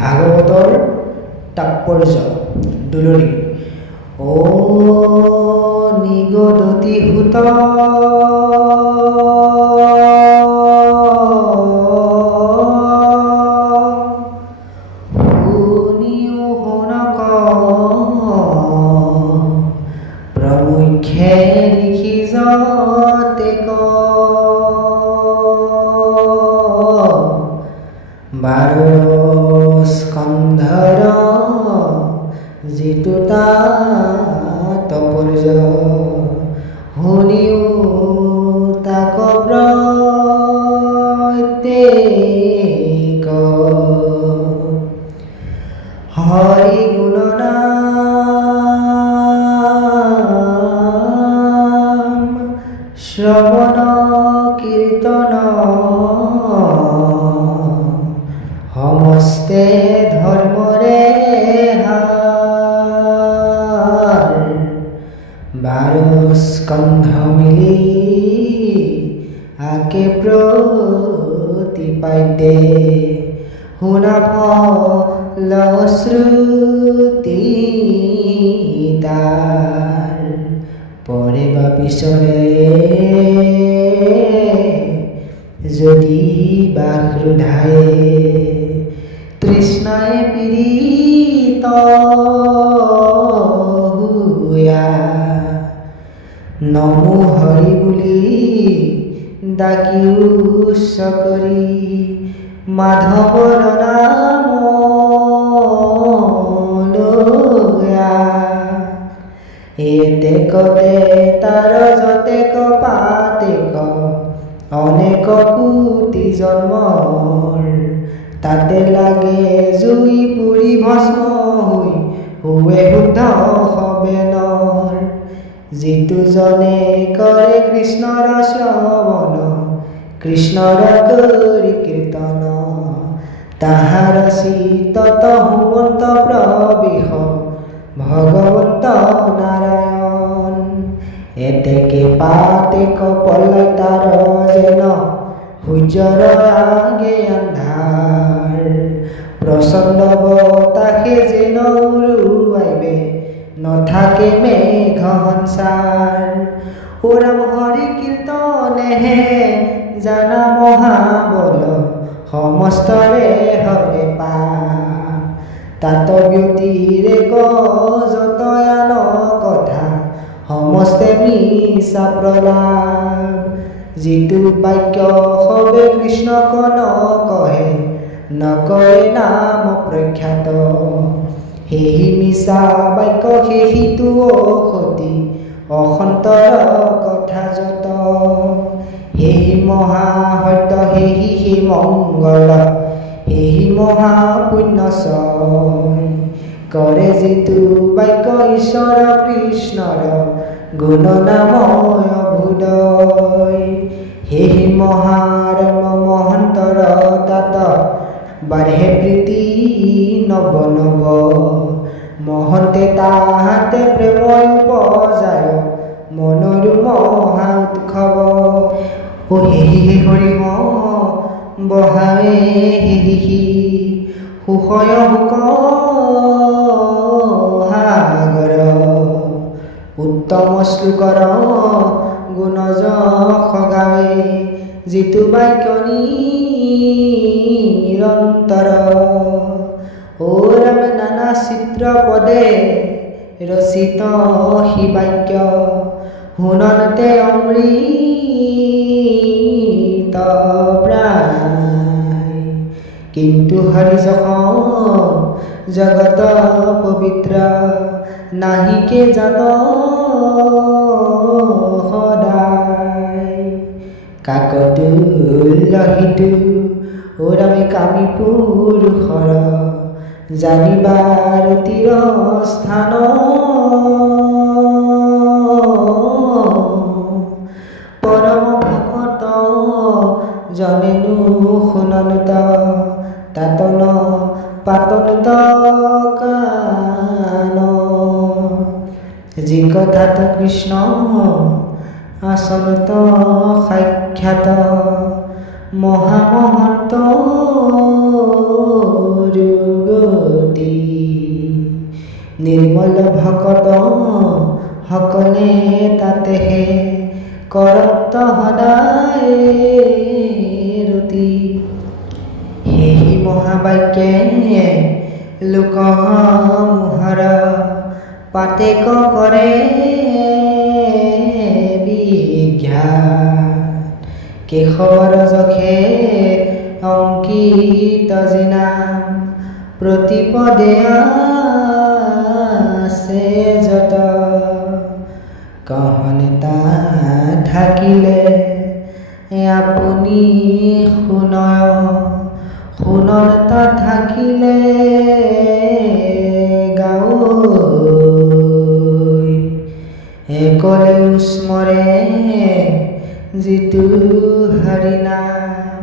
ভাগৱতৰ তাৎপৰ্য দুলৰি। ও নিগদতি হুত শুনিও শুনক প্ৰমুখ্যে লিখি যতে বাৰ স্কন্ধৰ যিটো তাৎপৰ্য শুনিও তাক প্ৰত্যেক হৰি গুণনাম শ্ৰৱণ কীৰ্তন সমস্তে ধৰ্মৰে হাৰ। বাৰ স্কন্ধ মিলি আকে প্ৰতিপাদ্যে শুনা ফলশ্ৰুতি তাৰ পৰে বা পিছৰে যদি বা হৃদয়ে তৃষ্ণায় পীড়িত হুয়া নমো হৰি বুলি ডাকি উচ্চ কৰি মাধৱৰ নাম লয়া। এতেকতে তাৰ যতেক পাতেক অনেক কোটি জন্মৰ তাতে লাগে জুই পুৰি ভস্ম হৈ হুৱে শুদ্ধ সবেনৰ। যিটো জনে কৰে কৃষ্ণৰ শ্ৰৱণ কৃষ্ণৰ কৰি কীৰ্তন তাহাৰ চিতত হুৱন্ত প্ৰবেশ ভগৱন্ত নাৰায়ণ। এতেকে পাতেক পলয় তাৰ যেন সূৰ্যৰ আগে আন্ধাৰ প্ৰচণ্ড বতাহে যেন উৰুৱাইবে নথাকে মেঘ সঞ্চাৰ। ও ৰাম হৰি কীৰ্তনেহে জানা মহাবল সমস্তৰে হৰে পাপ। তাত ব্যতিৰে যত আন কথা সমস্তে মিছা প্ৰলাপ। যিটো বাক্য সবে কৃষ্ণক নকহে নকৰে নাম প্ৰখ্যাত সেহি মিছা বাক্য সেহিটো অসতি অসন্তৰ কথা যত। সেহি মহাসত্য সেহি মংগল সেহি মহাপুণ্যচয় কৰে যিটো বাক্য ঈশ্বৰ কৃষ্ণৰ গুণনাময় অভুদয়। সেহি মহাৰম মহন্তৰ তাত বাঢ়ে প্ৰীতি নৱ নৱ মহন্তে তাহাতে প্ৰেম উপজায় মনৰো মহা উৎসৱ। ও সেহি হৰি বহাৱে সেহি সুষয় শুক সাগৰ উত্তম শ্লোকৰ গুণজ সগাৱে যিটো বাক্য নিৰন্তৰ। ও ৰাম নানা চিত্ৰ পদে ৰচিত সি বাক্য শুনন্তে অমৃত প্ৰায়। কিন্তু হৰি যশ জগত পবিত্ৰ নাহিকে জাত সদায়। কাকতুল্য হিতু ও ৰামে কামী পুৰুষৰ জানিবাৰ তীৰ স্থান। পৰম ভকত জনেনো শুনন্ত তাতন পাতন্ত কান। যি কথাত কৃষ্ণ আসনত সাক্ষাৎ মহামহন্ত রূপ ভকত সকলে তাতেহে কৰত সদায় ৰুতি। সেই মহাবাক্যে লোকসমূহৰ পাতেক কৰে বিজ্ঞান। কেশৱৰ যখে অংকিত জিনাম প্ৰতিপদে আছে যত। কহনেতা থাকিলে আপুনি শুনয়, শুনতা থাকিলে গাঁৱৈ। একলে উস্মৰে যিটো হৰিনাম,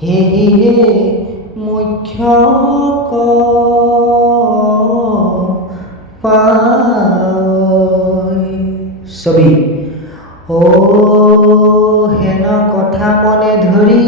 সেয়ে মুখ্য পায়। ছবি ও হেন কথা মনে ধৰি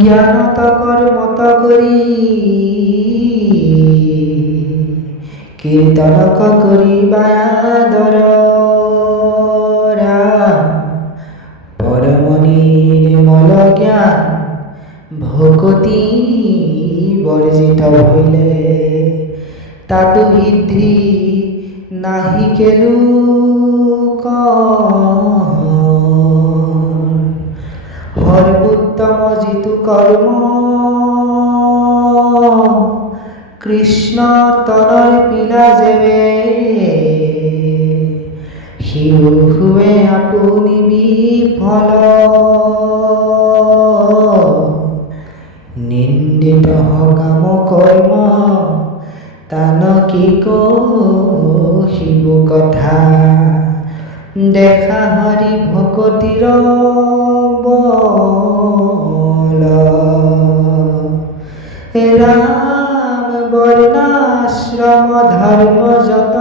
জ্ঞানত কৰ্মত কৰি কীৰ্তনক কৰিবা আদৰ। ৰাম পৰম নিৰ্মল জ্ঞান ভকতি বৰ্জিত হইলে, তাতো সিদ্ধি নাহি কেলো সৰ্বোত্তম যিটো কৰ্ম কৃষ্ণ তনৰ পিলা যেবে। সিও হুৱে আপুনি বিফল, নিন্দিত কাম কৰ্ম তান কি কহিব কথা। দেখা হৰি ভকতিৰ বল, ৰাম বৰ্ণাশ্ৰম ধৰ্ম যত।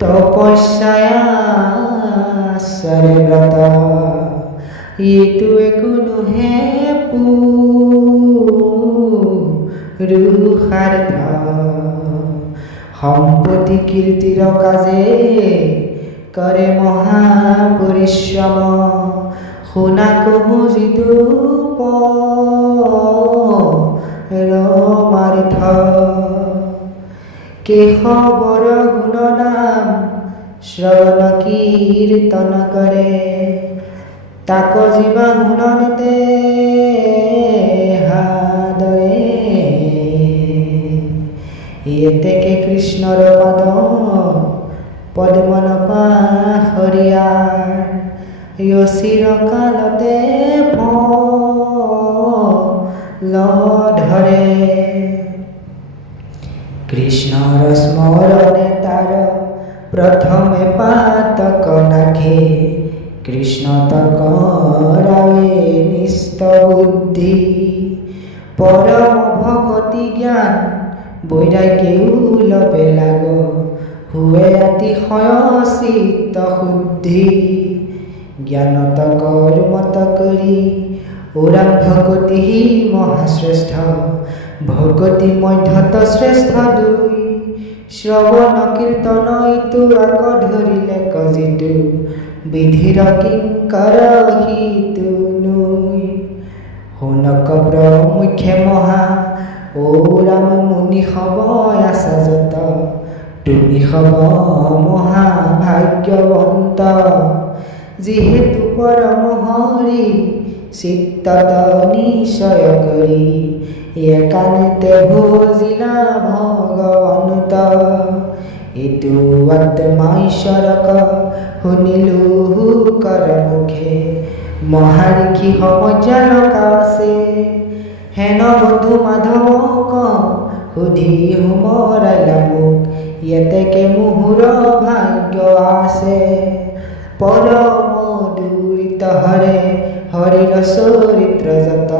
তপস্যাৰে ব্ৰত এইটো একো নোহে পুৰুষাৰ্থ। সম্পত্তি কীৰ্তিৰ কাজে কৰে মহাপৰিশ্ৰম। শুনা কহো যিটো পৰমাৰ্থ। কেশৱৰ গুণ নাম শ্ৰৱণ কীৰ্তন কৰে, তাক জীৱা শুনতে হাদৰে। এতেকে কৃষ্ণৰ পাদ পদ্মন পাহৰিয়াৰ, চিৰকালতে ফল ধৰে। কৃষ্ণৰ স্মৰণে তাৰ প্ৰথমে পাতক নাখে, কৃষ্ণ তকৰাৱে নিষ্ট বুদ্ধি। পৰম ভকতি জ্ঞান বৈৰাগ্যেও লবে লাগ, হুৱে অতিশয় চিত্ত শুদ্ধি। জ্ঞানত কৰ্মত কৰি ওৰাং ভকতি মহাশ্ৰেষ্ঠ, ভকতি মধ্যত শ্ৰেষ্ঠ দুই। শ্ৰৱণ কীৰ্তন ইটো আক ধৰিলে কজিতো, বিধিৰ কিংকৰ সিটো নুই। শুনক প্ৰমুখ্যে মহা ও ৰাম মুনি হব আছা যত। তুমি হব মহাভাগ্যৱন্ত, যিহেতু পৰম হৰি চিত্তত নিশ্চয় কৰি। একান্তে ভজিলা ভগৱন্ত, এইটো আত্মা ঈশ্বৰক শুনিলো কৰ মুখে। মহাৰিষি সমজ্ঞানক আছে, হেন বন্ধু মাধৱক সুধি সুমৰাইলা মোক। এতেকে মোহৰ ভাগ্য আছে, পৰম দুৰিত হৰে হৰিৰ চৰিত্ৰ যত।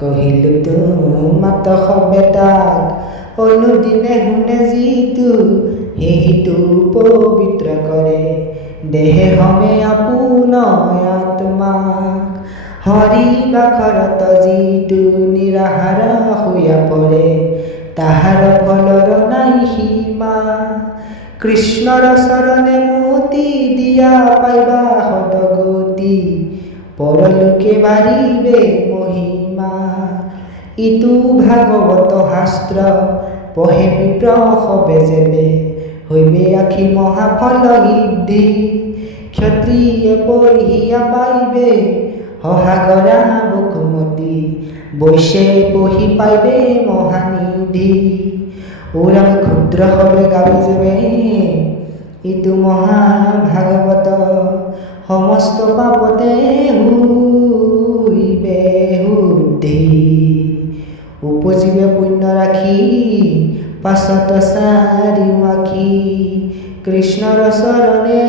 কহিলো তোমাত সবেতাক, অনুদিনে শুনে যিটো সেইটো পবিত্ৰ কৰে। দেহে হমে আপোন আত্মাক, হৰি বাখৰত যিটো নিৰাহাৰ হৈয়া পৰে তাহাৰ ফলৰ নাই সীমা কৃষ্ণৰ চৰণে মতি দিয়া পাইবা সদগতি পৰলোকে বাঢ়িবে মহিমা ইটো ভাগৱত শাস্ত্ৰ পঢ়ে বিপ্ৰ সবে যেবে হৈবে আখি মহাফল সিদ্ধি ক্ষত্ৰিয়ে পঢ়িয়া পাইবে সহাগৰা বসুমতী বৈশ্যে পঢ়ি পাইবে মহানিধি ওৰাম ক্ষুদ্ৰ সবে গাবে যেবে ইটো মহাভাগৱত সমস্ত পাপতে হুইবে শুদ্ধি উপজিবে পুণ্য ৰাখি পাছত চাৰিও আখি কৃষ্ণৰ চৰণে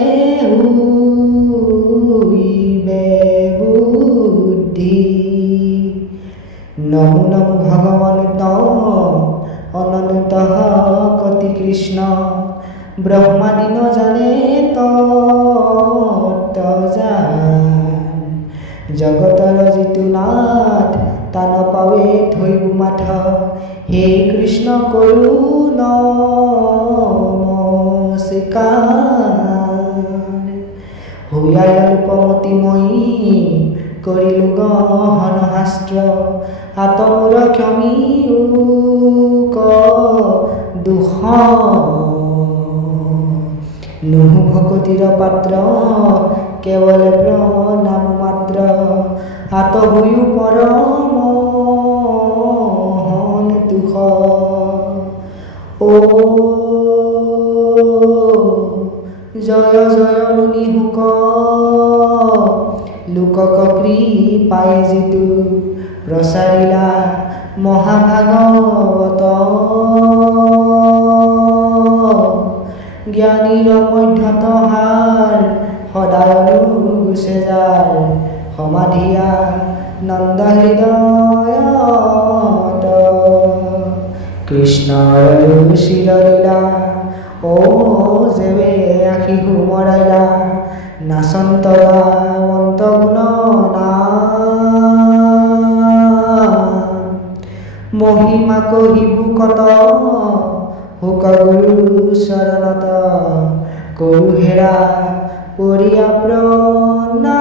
হুইবে বুদ্ধি নমো নমো ভগৱন্ত অনন্ত কতি কৃষ্ণ ব্ৰহ্মাদি ন জানে জগতৰ যিটো নাথ তান পাৱে থৈবো মাথ হে কৃষ্ণ কৰো নমস্কাৰ হুয়াই অল্পমতি মই কৰিলো গহন শাস্ত্ৰ আতমূৰ ক্ষমি দুখ নুহু ভকতিৰ পাত্ৰ কেৱল প্ৰণাম মাত্ৰ আত হৈও পৰম দুখ ও জয় জয় মুনি হুক লোকক কৃপাই যিটো প্ৰচাৰিলা মহাভাগৱত জ্ঞানীৰ মধ্যত হাৰ সদায় গুছে যাৰ সমাধিয়া নন্দ হৃদয়ত কৃষ্ণৰ চিৰলীলা ও যেবে আখি সুমৰাইলা নাচন্তৰা অন্ত গুণ মহিমা কহিবু কত হুক গুৰু চৰণত কৰো হেৰা পৰিয়া প্ৰণাম